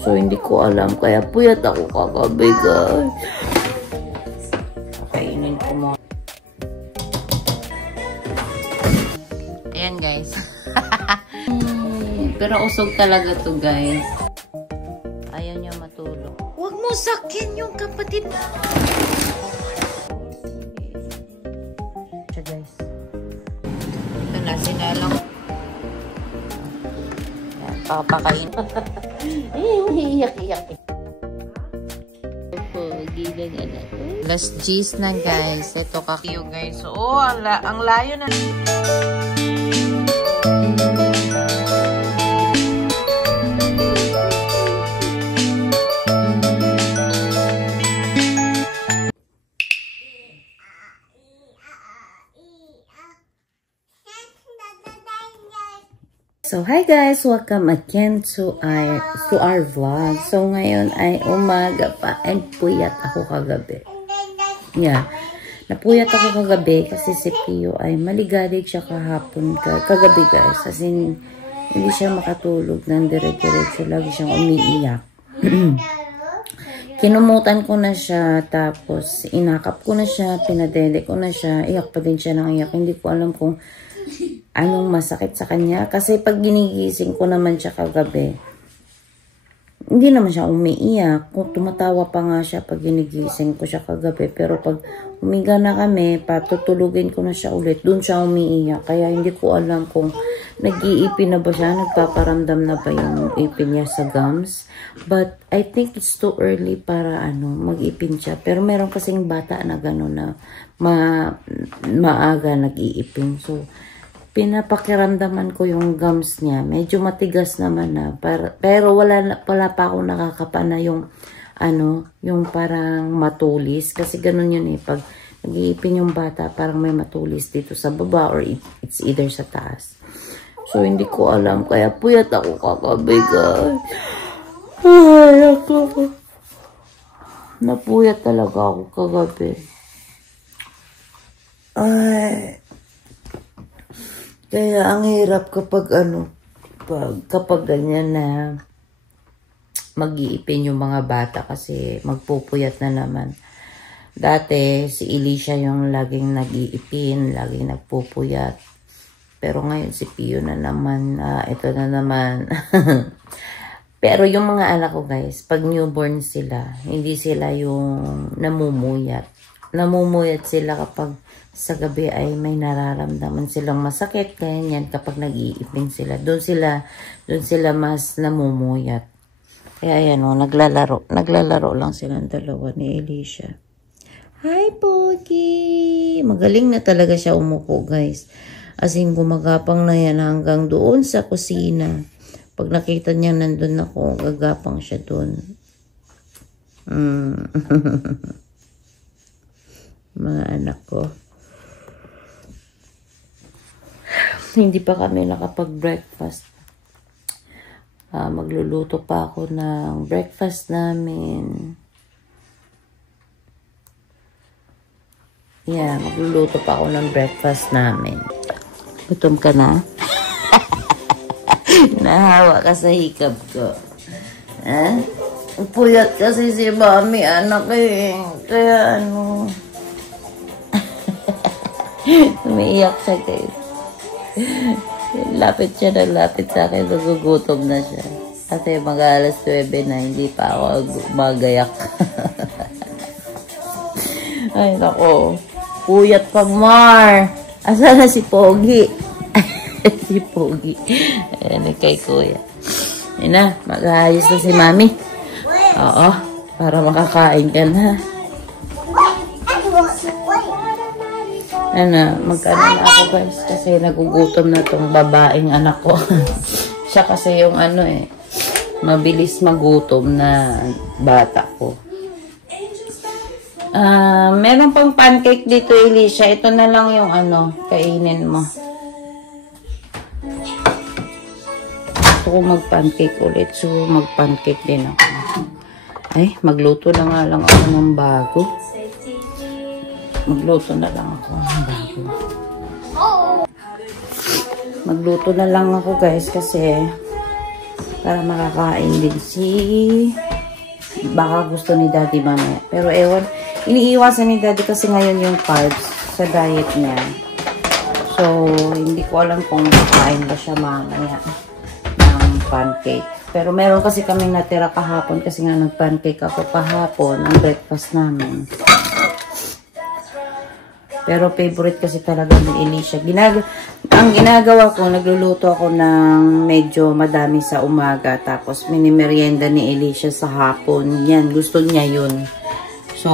So, hindi ko alam. Kaya puyat ako kagabi, guys. Kainin ko mo. Ayan, guys. Pero usog talaga to, guys. Ayaw niya matulog. Huwag mo sakin yung kapatid na. Siya, guys. Ito na, sinalang. Papakain. Iyak-iyak. Gilang anak ko. Last G's na, guys. Ito kakiyo, guys. Oh, ang layo na. So, hi guys! Welcome again to our vlog. So, ngayon ay umaga pa and puyat ako kagabi. Yeah. Napuyat ako kagabi kasi si Pio ay maligalig siya kahapon. Kagabi guys. As in, hindi siya makatulog ng dire-diretso. Lagi siyang umiiyak. Kinumutan ko na siya, tapos inakap ko na siya, pinadede ko na siya. Iyak pa din siya ng iyak. Hindi ko alam kung anong masakit sa kanya. Kasi pag ginigising ko naman siya kagabi, hindi naman siya umiiyak. Kung tumatawa pa nga siya pag ginigising ko siya kagabi. Pero pag umiga na kami, patutulugin ko na siya ulit, dun siya umiiyak. Kaya hindi ko alam kung nag-iipin na ba siya, nagpaparamdam na ba yung ipin niya sa gums. But I think it's too early para mag-ipin siya. Pero meron kasing bata na gano'n na maaga nag-iipin. So, pinapakiramdaman ko yung gums niya. Medyo matigas naman na. Pero wala pa ako nakakapa na yung yung parang matulis. Kasi ganun yun eh. Pag nag-iipin yung bata, parang may matulis dito sa baba or it's either sa taas. So, hindi ko alam. Kaya puyat ako kagabi, guys. Ay, ako. Napuyat talaga ako kagabi. Ay. Kaya ang hirap kapag kapag ganyan na mag-iipin yung mga bata kasi magpupuyat na naman. Dati si Elisha yung laging nag-iipin, laging nagpupuyat. Pero ngayon si Pio na naman, ito na naman. Pero yung mga anak ko guys, pag newborn sila, hindi sila yung namumuyat. Namumuyat sila kapag sa gabi ay may nararamdaman silang masakit. Kaya yan kapag nag-iipin sila, doon sila mas namumuyat. Kaya yan naglalaro. Naglalaro lang silang dalawa ni Elisha. Hi, Pogi! Magaling na talaga siya umupo, guys. As in, gumagapang na yan hanggang doon sa kusina. Pag nakita niya nandun ako, gagapang siya doon. Mga anak ko. Hindi pa kami nakapag-breakfast. Magluluto pa ako ng breakfast namin. Yeah, magluluto pa ako ng breakfast namin. Gutom ka na? Nahawa ka sa hikab ko. Puyat kasi si Mami, anak eh. Kaya umiiyak siya guys. Lapit siya na lapit sa akin. Nagugutom na siya. Kasi mag-alas 9 na, hindi pa ako magayak. Ay, nako. Puyat pang Mar. Asa na si Pogi? Si Pogi. Ayan, kay Kuya. Ayan na, mag-aayos na si Mami. Oo, para makakain ka na. Magkano na ako guys kasi nagugutom na tong babaeng anak ko. Siya kasi yung mabilis magutom na bata ko. Meron pang pancake dito, Elisha. Ito na lang yung kainin mo. Gusto ko mag-pancake ulit. So, mag-pancake din ako. Ay, magluto na nga lang ako ng bago. Magluto na lang ako ng bago. Magluto na lang ako guys kasi Para makakain din baka gusto ni daddy mamaya. Pero ewan, iniiwasan ni daddy kasi ngayon yung carbs sa diet niya. So, hindi ko alam kung kakain ba siya mamaya ng pancake. Pero meron kasi kami natira kahapon kasi nga nag-pancake ako kahapon ang breakfast namin. Pero favorite kasi talaga ni Alicia. Ang ginagawa ko, nagluluto ako ng medyo madami sa umaga. Tapos minimerienda ni Alicia sa hapon. Yan, gusto niya yun. So,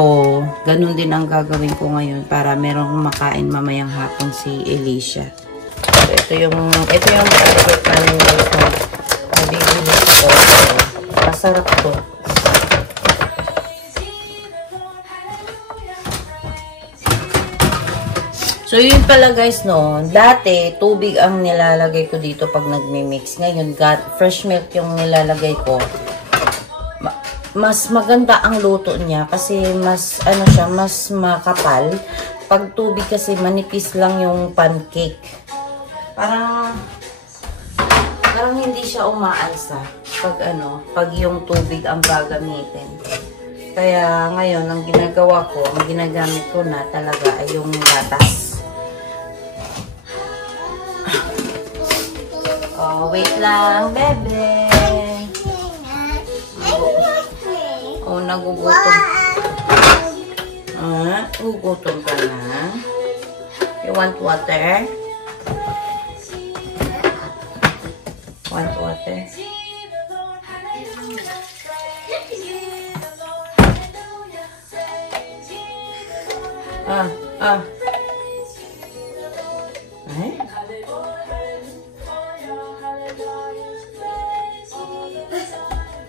ganun din ang gagawin ko ngayon para merong makain mamayang hapon si Alicia. So, ito yung pancake namin ito. Nabibili ko. Masarap to. So, yun pala guys, no. Dati, tubig ang nilalagay ko dito pag nagmi-mix. Ngayon, fresh milk yung nilalagay ko. Mas maganda ang luto niya kasi mas, siya, mas makapal. Pag tubig kasi, manipis lang yung pancake. Parang hindi siya umaalsa pag yung tubig ang gagamitin. Kaya, ngayon, ang ginagamit ko na talaga ay yung gatas. Oh, wait lang, bebe. Oh, nagugutom. Gugutom ka na. You want water? Want water?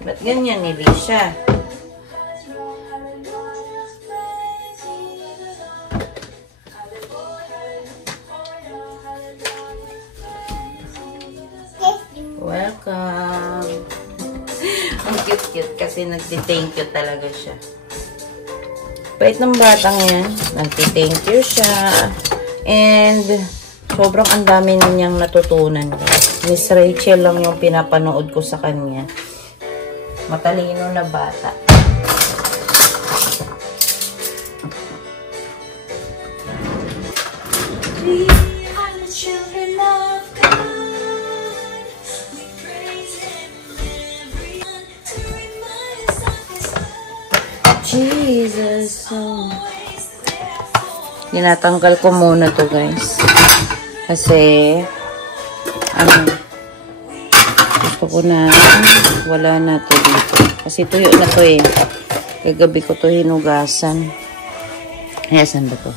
Ba't ganyan ni Alicia? Welcome! Ang cute-cute kasi nagti-thank you talaga siya. Bait ng batang yan. Nagti-thank you siya. And sobrang ang dami niyang natutunan. Miss Rachel lang yung pinapanood ko sa kanya. Matalino na bata. Jesus. Tinatanggal ko muna to guys. Kasi gusto ko na wala na to dito. Kasi tuyo na to eh. Kagabi ko to hinugasan. Ay, saan ba to?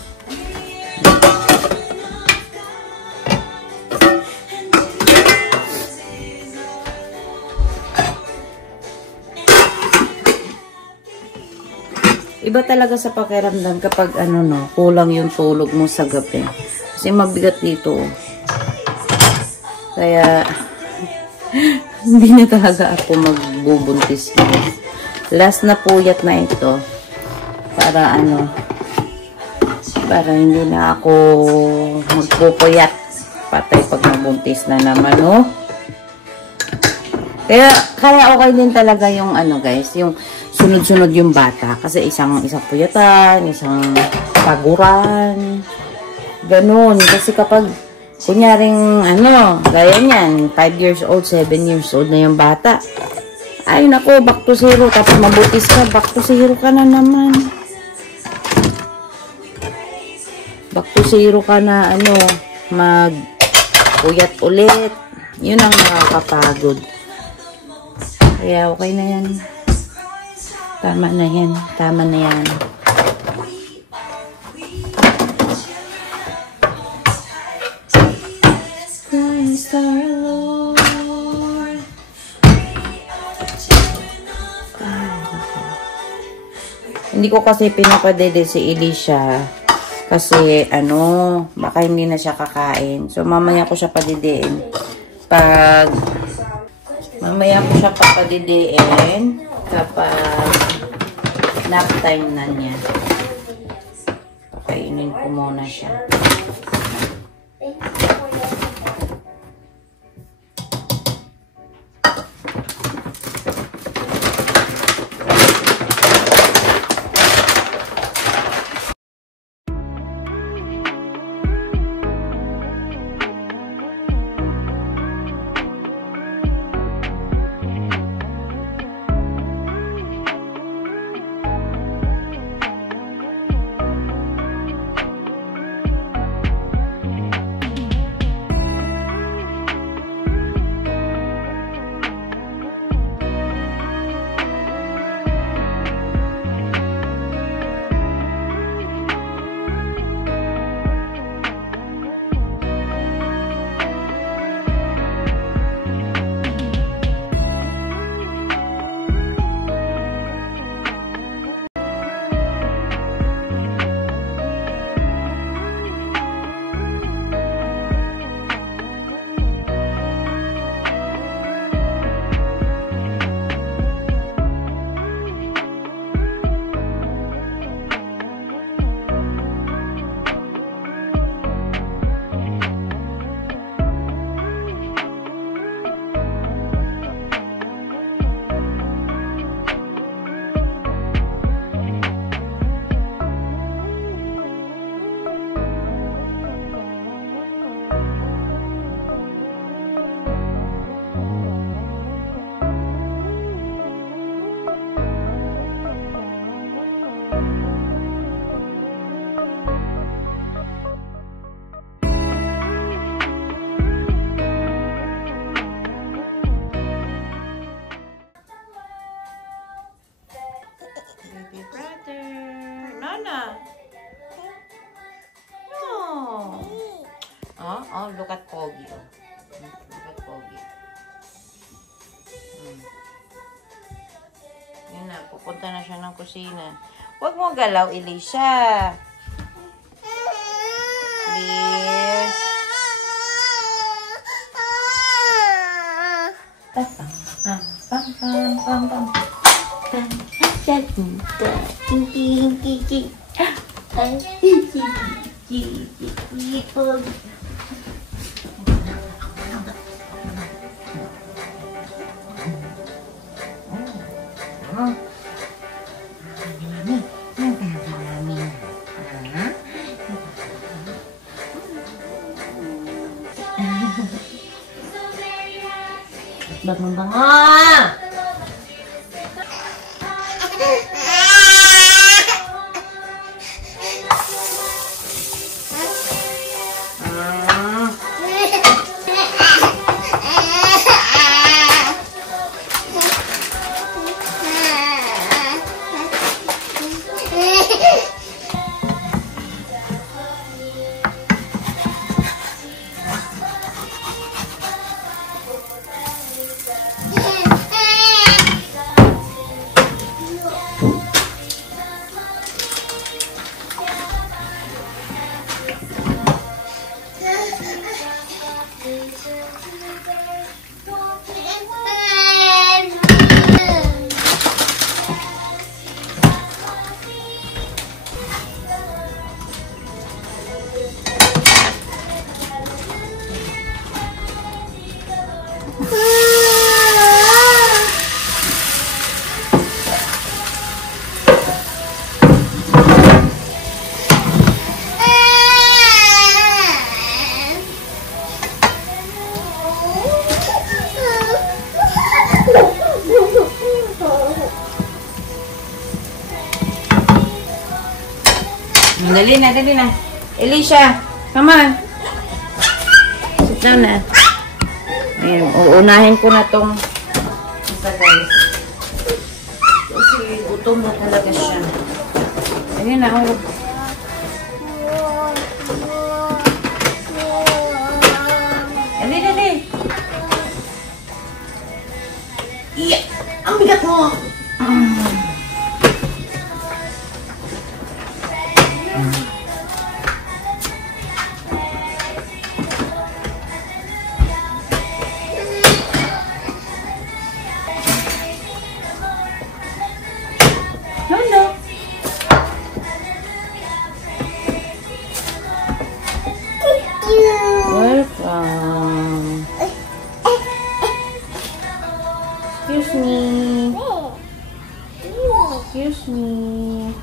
Iba talaga sa pakiramdam kapag kulang yung tulog mo sa gabi. Kasi mabigat dito. Kaya hindi na talaga ako magbubuntis ngayon. Last na puyat na ito. Para para hindi na ako magpupuyat. Patay pag mabuntis na naman, no? Kaya okay din talaga yung guys, yung sunod-sunod yung bata. Kasi isang puyatan, isang paguran. Ganun. Kasi kapag kunyaring, gaya niyan, 5 years old, 7 years old na yung bata. Ay, nako, back to zero. Tapos mabutis ka, back to zero ka na naman. Back to zero ka na, magpuyat ulit. Yun ang nakakapagod. Kaya, okay na yan. Tama na yan. Tama na yan. Hindi ko kasi pinapadede si Alicia kasi baka hindi na siya kakain. So mamaya ko siya padidein. Mamaya ko siya papadidein kapag nap time na niya. Pakainin ko muna siya. look at Pogi. Look at Pogi. Yun na, pupunta na siya ng kusina. Huwag mo galaw, Elisha. Please. Bangang-banga! Dali na. Elisha, come on. Sit down na. Ayan, uunahin ko na tong isa, guys. Kasi gutom na talaga siya. Ayan na, Dali. Iya, ang bigat mo. Welcome. Excuse me.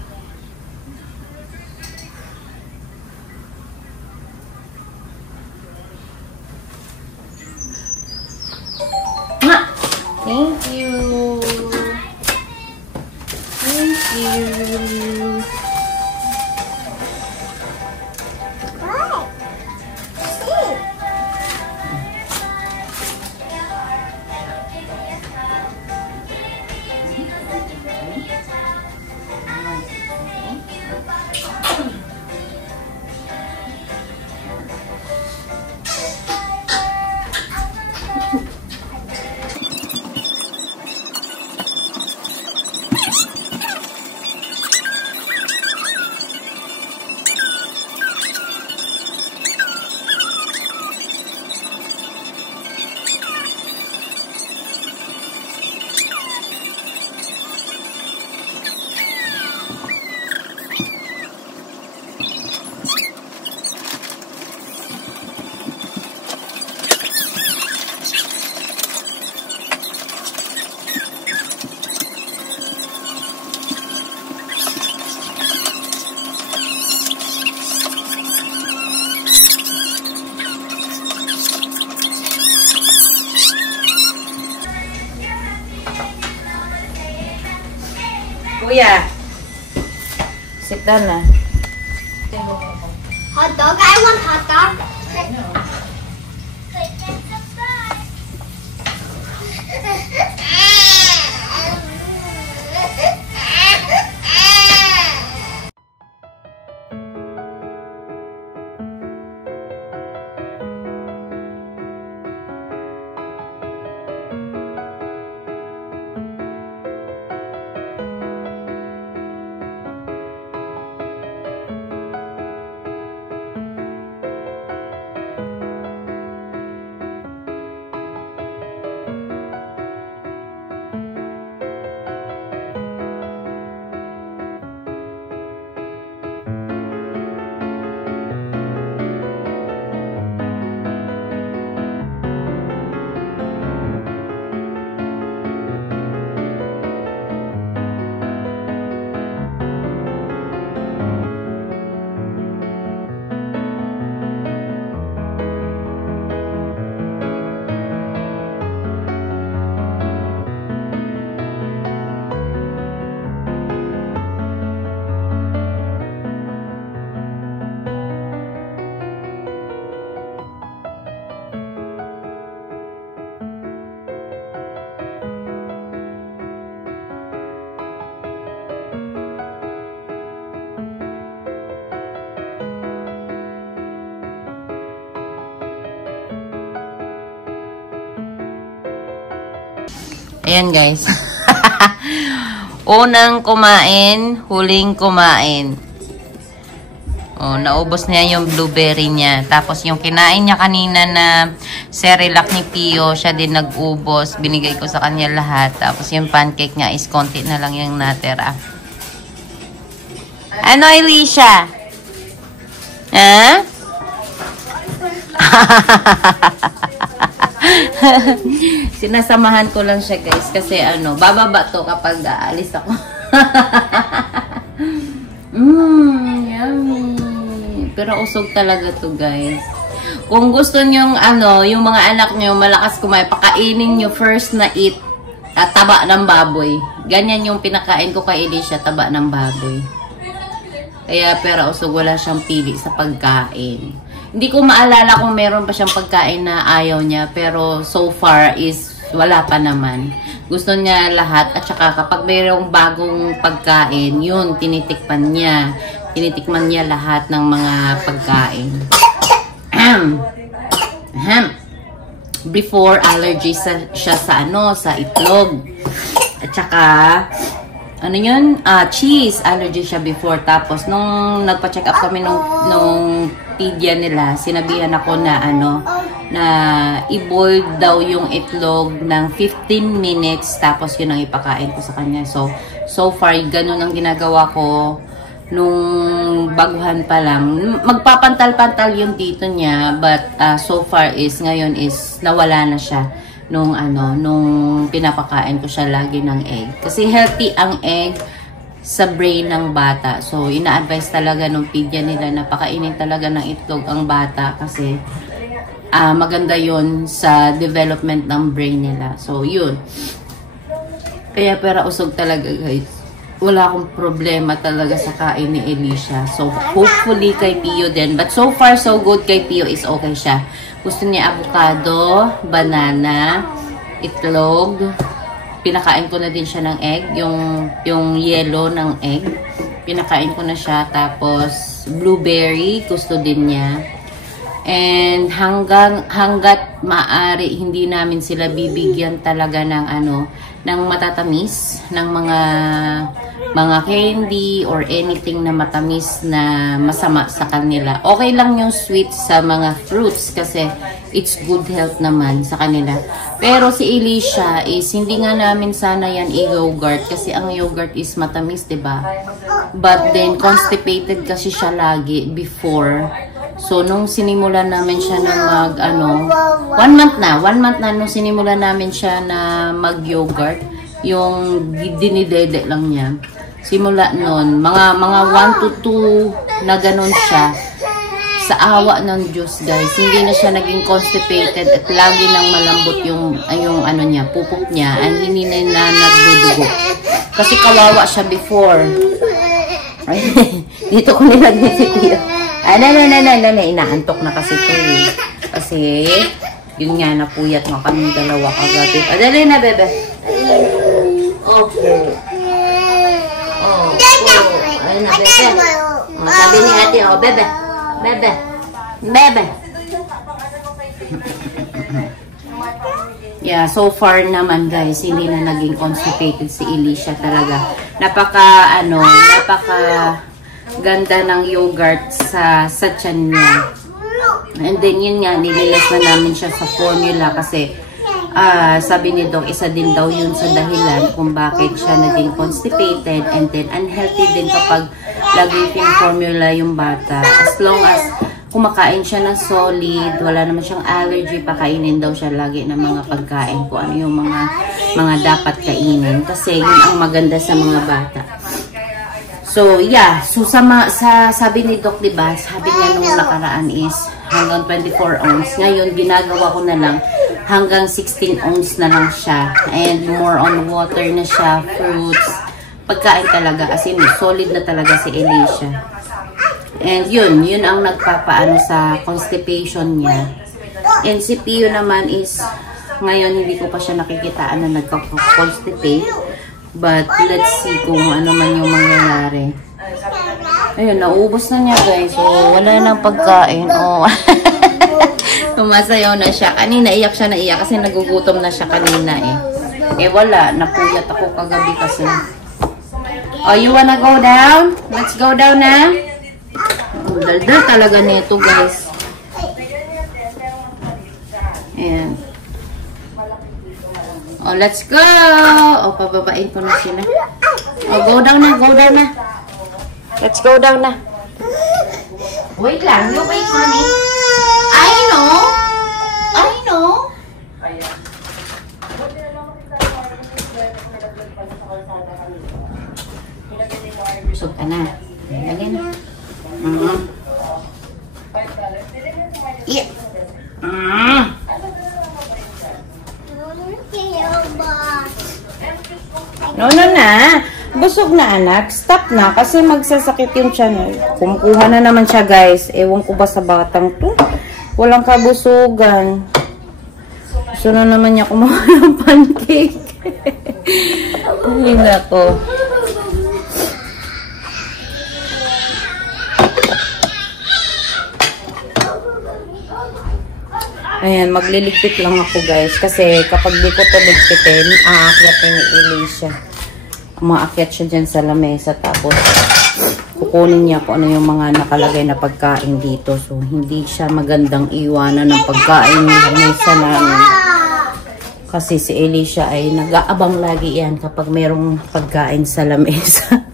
Thank you. Kuya, sit down na. Hot dog? I want hot dog. Ayan guys. Unang kumain, huling kumain. Oh, naubos niya yung blueberry niya. Tapos yung kinain niya kanina na Cerelac ni Pio, siya din nag-ubos. Binigay ko sa kanya lahat. Tapos yung pancake niya is konti na lang yung natira. Ano, Elisha? Ha? Sinasamahan ko lang siya guys kasi ano, bababa to kapag aalis ako. Yummy. Pero usog talaga to guys. Kung gusto nyo ano, yung mga anak nyo malakas kumain, pakainin nyo first na eat taba ng baboy. Ganyan yung pinakain ko kay Elisha, taba ng baboy. Kaya pero usog, wala siyang pili sa pagkain. Hindi ko maalala kung meron pa siyang pagkain na ayaw niya, pero so far is wala pa naman. Gusto niya lahat at saka kapag mayroong bagong pagkain, yun, tinitikman niya. Tinitikman niya lahat ng mga pagkain. Before, allergy siya sa ano, sa itlog. At saka ano yun? Cheese. Allergy siya before. Tapos, nung nagpa-check up kami nung pedia nila, sinabihan ako na ano, na i-boil daw yung itlog ng 15 minutes. Tapos, yun ang ipakain ko sa kanya. So far, ganun ang ginagawa ko nung baguhan pa lang. Magpapantal-pantal yung dito niya. But, so far is, ngayon is, nawala na siya. Nung pinapakain ko siya lagi ng egg. Kasi healthy ang egg sa brain ng bata. So, ina-advise talaga nung pedia nila na pakainin talaga ng itlog ang bata kasi maganda yon sa development ng brain nila. So, yun. Kaya pera usog talaga guys. Wala akong problema talaga sa kain ni Elisha. So, hopefully kay Pio din. But so far, so good kay Pio is okay siya. Gusto niya avocado, banana, itlog. Pinakain ko na din siya ng egg. Yung yellow ng egg. Pinakain ko na siya. Tapos, blueberry. Gusto din niya. And hanggat maaari, hindi namin sila bibigyan talaga ng ng matatamis, ng mga candy or anything na matamis na masama sa kanila. Okay lang yung sweet sa mga fruits kasi it's good health naman sa kanila. Pero si Elisha is hindi nga namin sana yan i-yogurt kasi ang yogurt is matamis, 'di ba? But then constipated kasi siya lagi before. So, nung sinimulan namin siya na one month na nung sinimulan namin siya na mag-yogurt, yung dinidede lang niya. Simula nun, mga 1 to 2 na ganun siya. Sa awa ng Diyos, guys, hindi na siya naging constipated at lagi nang malambot yung niya, pupok niya, and hindi na nagdudugo. Kasi kawawa siya before. Dito ko nilagay si Pia. Inaantok na kasi ito eh. Kasi, yun nga, napuyat nga kami dalawa kagabi. Dali na, bebe. Okay. Ayun na, bebe. Sabi ni ate, bebe. Bebe. Bebe. Yeah, so far naman guys, hindi na naging constipated si Elisha talaga. Napaka ganda ng yogurt sa tiyan niya. And then yun nga, nililas na namin siya sa formula kasi sabi ni Doc, isa din daw yun sa dahilan kung bakit siya naging constipated and then unhealthy din kapag lagi yung formula yung bata. As long as kumakain siya ng solid, wala naman siyang allergy, pakainin daw siya lagi ng mga pagkain kung ano yung mga dapat kainin kasi yun ang maganda sa mga bata. So, yeah. So, sabi ni Doc, diba, sabi niya nung nakaraan is hanggang 24 ounce. Ngayon, ginagawa ko na lang hanggang 16 ounce na lang siya. And more on water na siya, fruits. Pagkain talaga. As in, solid na talaga si Elisha. And yun ang nagpapaano sa constipation niya. And si Pio naman is, ngayon hindi ko pa siya nakikitaan na nagka-constipate. But, let's see kung ano man yung mangyayari. Ayun, naubos na niya guys. So, wala nang pagkain. Oh. Tumasayaw na siya. Kanina, iyak siya na iyak kasi nagugutom na siya kanina eh. Eh wala, napuyat ako kagabi kasi. Oh, you wanna go down? Let's go down na. Daldal talaga nito, guys. Ayan. Oh, let's go! Oh, pababain ko na sila. Oh, go down na, go down na. Let's go down na. Wait lang, you wait, mommy. I know. I know. Busog ka na. Lagyan na. Yeah. No na. Busog na, anak. Stop na kasi magsasakit yung tiyan. Kumukuha na naman siya, guys. Ewan ko ba sa batang to. Walang kabusugan. Gusto na naman niya kumuha ng pancake. Ay, nako. Ayan, magliligpit lang ako, guys. Kasi kapag di ko ito ligpitin, aakyatin ni Alicia. Umaakyat siya dyan sa lamesa. Tapos, kukunin niya kung ano yung mga nakalagay na pagkain dito. So, hindi siya magandang iwanan ng pagkain ng lamesa namin. Kasi si Alicia ay nag-aabang lagi yan kapag merong pagkain sa lamesa.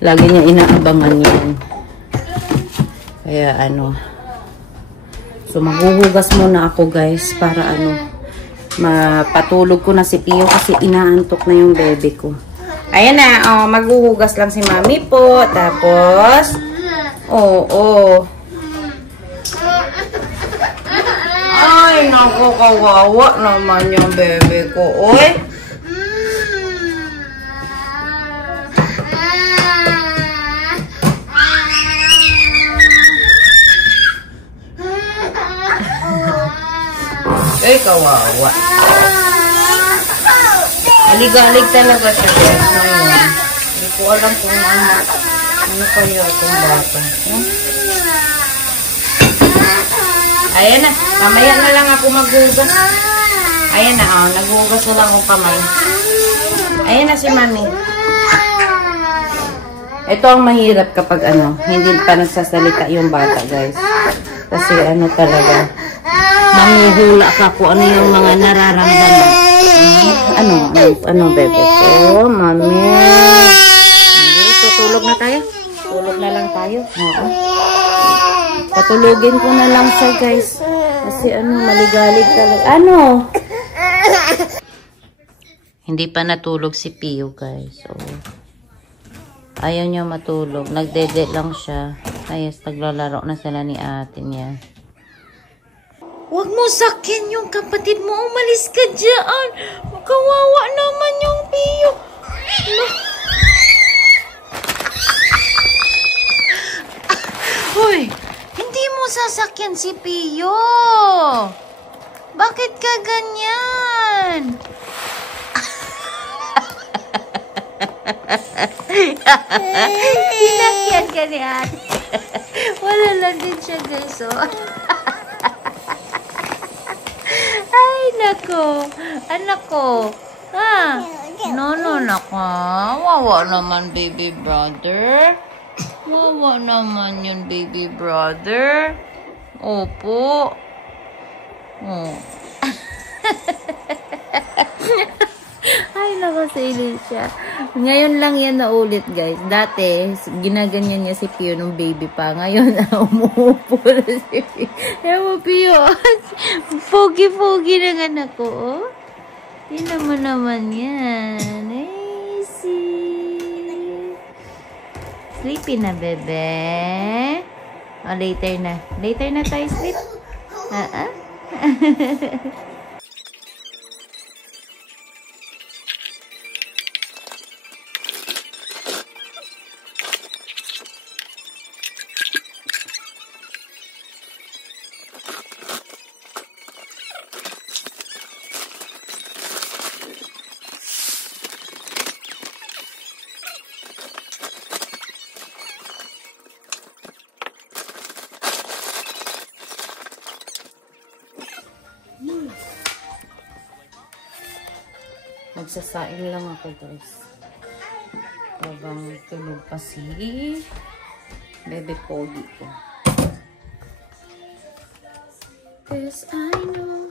Lagi niya inaabangan yan. Kaya, so, maghuhugas muna ako, guys, para mapatulog ko na si Pio kasi inaantok na yung bebe ko. Ayan na, maghuhugas lang si Mami po. Tapos, ay, naku, kawawa naman yung bebe ko. Oy! Ay, kawawa. Aligalig talaga siya, guys. Ngayon. Hindi ko alam kung ano kaya itong bata. Ayan na. Mamaya na lang ako maghugas. Ayan na, naghugas na lang akong kamay. Ayan na si Mami. Ito ang mahirap kapag hindi pa nagsasalita yung bata, guys. Kasi talaga. Manghihula ka kung ano yung mga nararamdaman. Ano, bebe ko? Mami. Tutulog na tayo? Tulog na lang tayo? Oo. Patulogin ko na lang siya, guys. Kasi maligalig talaga. Hindi pa natulog si Pio, guys. So, ayaw niya matulog. Nagdede lang siya. Ayos, naglalaro na sila ni ate niya. Huwag mo sakin yung kapatid mo. Umalis ka dyan. Kawawa naman yung Pio. Hoy, hindi mo sasakyan si Pio. Bakit ka ganyan? Sinakyan ka ni ate. Wala lang din siya, guys. Ay, nako. Anak ko. No, nako. Wawa naman, baby brother. Wawa naman yun, baby brother. Opo. Ay, nako, si Alicia. Ngayon lang yan naulit, guys. Dati, ginaganyan niya si Pio nung baby pa. Ngayon, umuupo na si Pio. Ewan mo, Pio. Pogi-pogi ng anak ko, oh. Tingnan mo naman yan. Ay, see. Sleepy na, bebe. Later na. Later na tayo sleep. Magsasain lang ako, guys. Habang tulog pa si Bebe Pogi ko. Cause I know.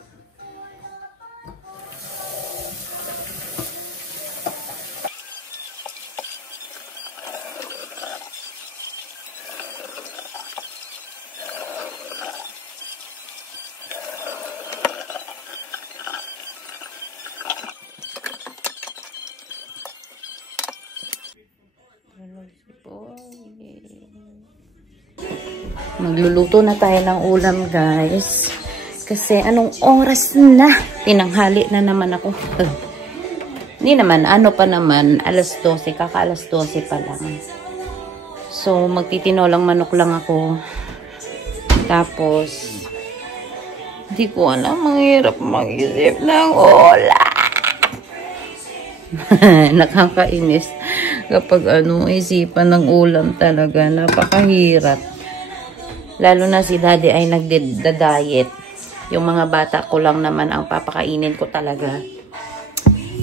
Magluluto na tayo ng ulam, guys. Kasi anong oras na? Tinanghali na naman ako. Hindi naman, ano pa naman, alas 12, kaka alas 12 pa lang. So, magtitinolang manok lang ako. Tapos, hindi ko alam, mahirap mag-isip ng ulam. Nakakainis kapag isipan ng ulam talaga. Napakahirap. Lalo na si daddy ay nagda-diet. Yung mga bata ko lang naman ang papakainin ko talaga.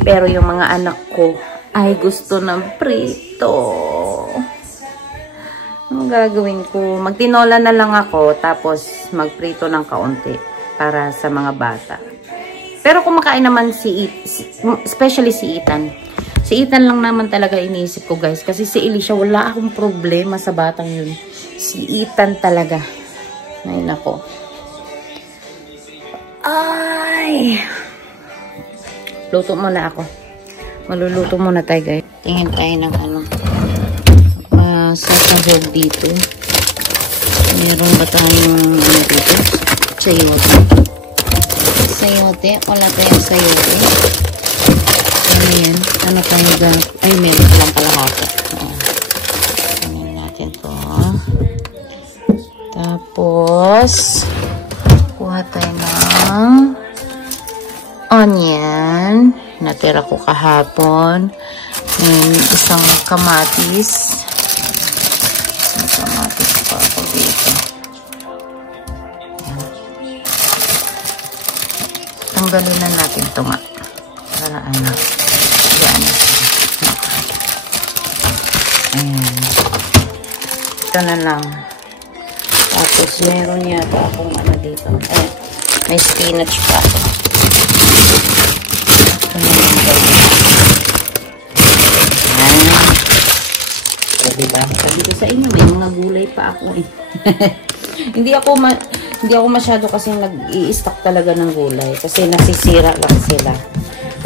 Pero yung mga anak ko ay gusto ng prito. Ang gagawin ko? Magtinola na lang ako tapos magprito ng kaunti para sa mga bata. Pero kumakain naman especially si Ethan. Si Ethan lang naman talaga iniisip ko, guys. Kasi si Elisha, wala akong problema sa batang yun. Si Ethan talaga. Ay, nako. Ay! Luto muna ako. Maluluto muna tayo, guys. Tingin tayo ng sasahog dito. Meron ba tayong dito? Sayote. Sayote. Wala tayong sayote. Ano yan? Ano tayo ganit? Ay, meron lang pala hako. Tingnan natin to. Tapos, kuha tayo ng onion. Natira ko kahapon. Isang kamatis. Isang kamatis pa ako dito. Tanggalin na natin ito nga. Para ano. Yan. Ayan. Ito na lang. Tapos meron yata akong dito. Eh, may spinach pa. Ito na lang gawin. Diba? Sabi ko sa inyo, may mga gulay pa ako eh. Hindi ako masyado kasi nag-i-stock talaga ng gulay kasi nasisira lang sila.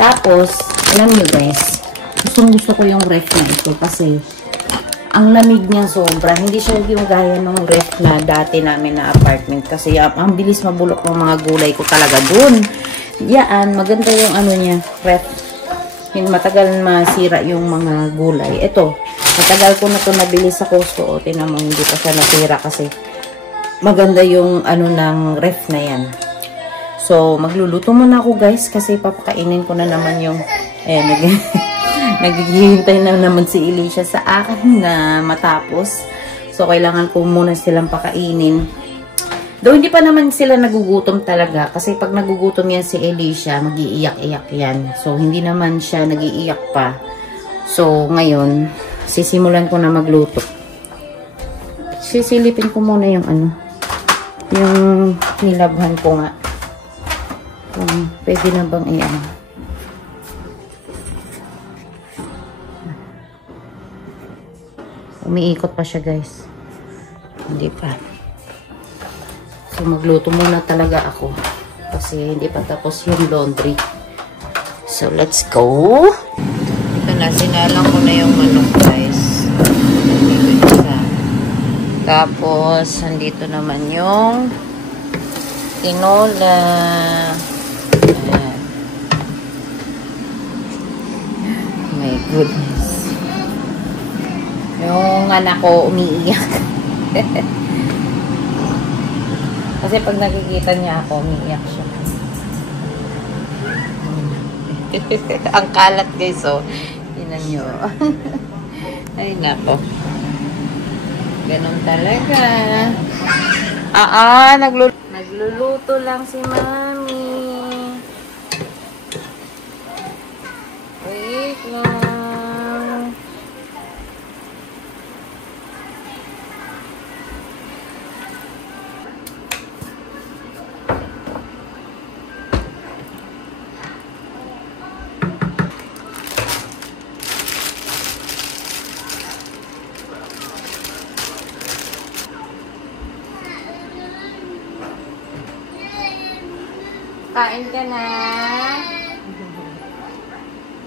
Tapos, alam nyo guys, gusto ko yung ref na ito kasi ang lamig niya sobra. Hindi siya yung gaya ng ref na dati namin na apartment kasi ang bilis mabulok ng mga gulay ko talaga dun. Yan, maganda yung niya, ref. Matagal masira yung mga gulay. Ito, matagal ko na ito nabili sa Costco. O, tinan mo, hindi pa siya nasira kasi maganda yung ng ref na yan. So, magluluto muna ako guys kasi papakainin ko na naman yung naghihintay na naman si Elisha sa akin na matapos. So, kailangan ko muna silang pakainin. Though hindi pa naman sila nagugutom talaga kasi pag nagugutom yan si Elisha, mag-iiyak-iyak yan. So, hindi naman siya nag-iiyak pa. So, ngayon, sisimulan ko na magluto. Sisilipin ko muna yung yung nilabhan ko nga. Kung pwede na bang iyan. Umiikot pa siya guys. Hindi pa. So, magluto muna talaga ako. Kasi hindi pa tapos yung laundry. So, let's go. Ito na, sinalang ko na yung manok guys. Tapos, andito naman yung tinola. My goodness. Yung anak ko umiiyak. Kasi pag nakikita niya ako, umiiyak siya. Ang kalat guys, oh. Tingnan nyo. Ay, nako. Ganon talaga. Nagluluto lang si Mami. lang. Kain ka na.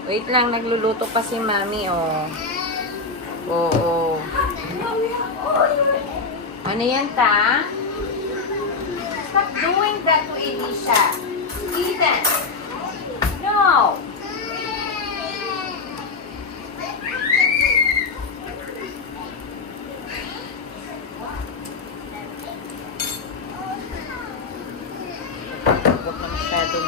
Wait lang, nagluluto pa si Mami, oh. Oo. Ano yan, ta? Stop doing that to Elisha. Eden. No. Huwag na masyado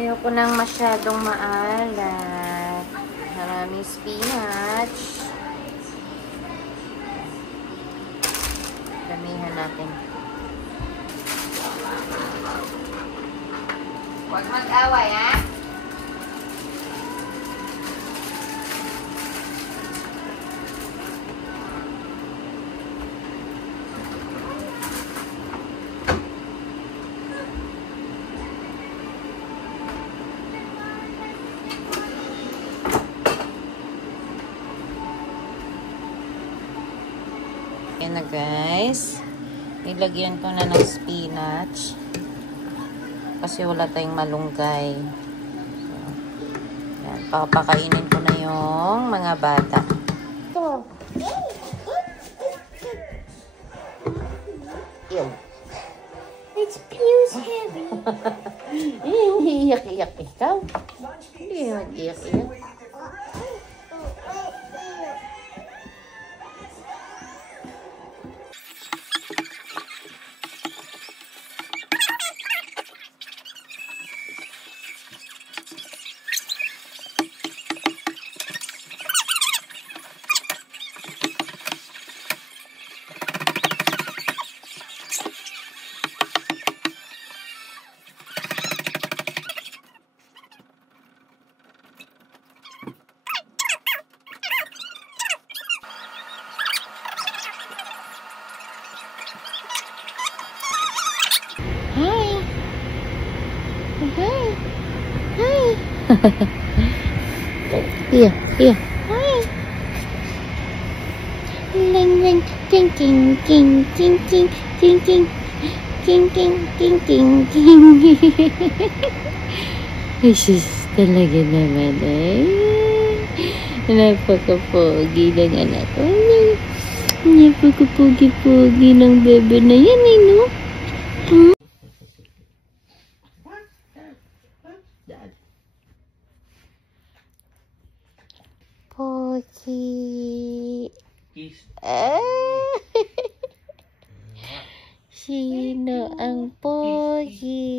ayoko nang masyadong maalat. Maraming spinach. Damihan natin. Huwag mag-away, ha? Yan na guys, nilagyan ko na ng spinach kasi wala tayong malunggay. So, yan, papakainin ko na yung mga bata. Ew. It's Pew's heavy. Iyak-iyak ikaw. Hindi mag-iyak-iyak. Iya, iya. Hai. Ling ling ting ting ting ting ting ting ting ting ting ting ting ting. Isis talaga naman eh. Napaka-pogi ng anak ko. Napaka-pogi-pogi ng bebe na yan eh, no? Pogi. Sino ang pogi?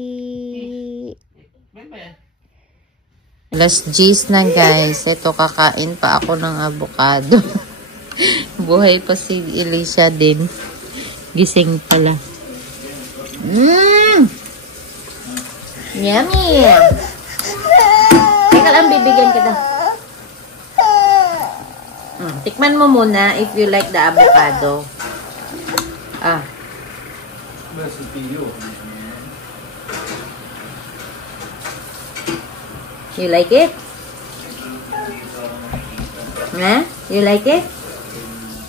Alas 10 na guys. Ito, kakain pa ako ng avocado. Buhay pa si Elisha din. Gising pala. Yummy! Teka lang, bibigyan ka daw. Tikman mo muna if you like the avocado. You like it? Huh? You like it?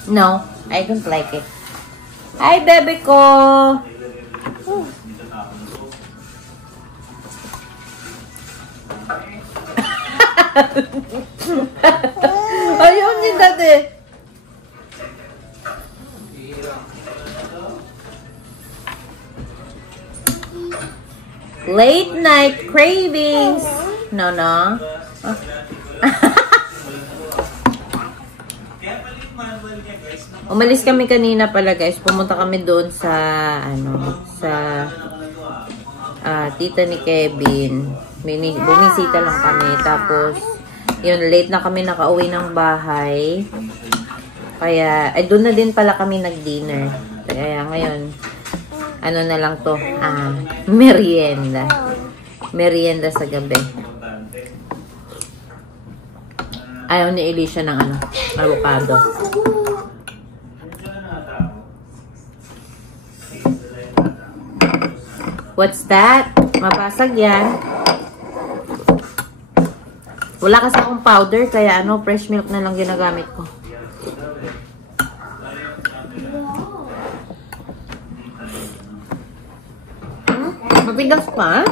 No, I don't like it. Hi, bebe ko! Ayaw niya dati. Late night cravings. No. Umalis kami kanina pala guys. Pumunta kami doon sa tita ni Kevin. Bumisita lang kami. Tapos yun, late na kami nakauwi ng bahay. Kaya doon na din pala kami nag-dinner. Kaya ngayon ano na lang to, merienda. merienda sa gabi. Ayaw ni Alicia ng ano, avocado. What's that? Mabasag yan. Wala kasi akong powder, kaya ano, fresh milk na lang ginagamit ko. Matigas pa?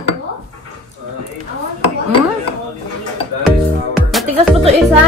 Matigas pa to isa.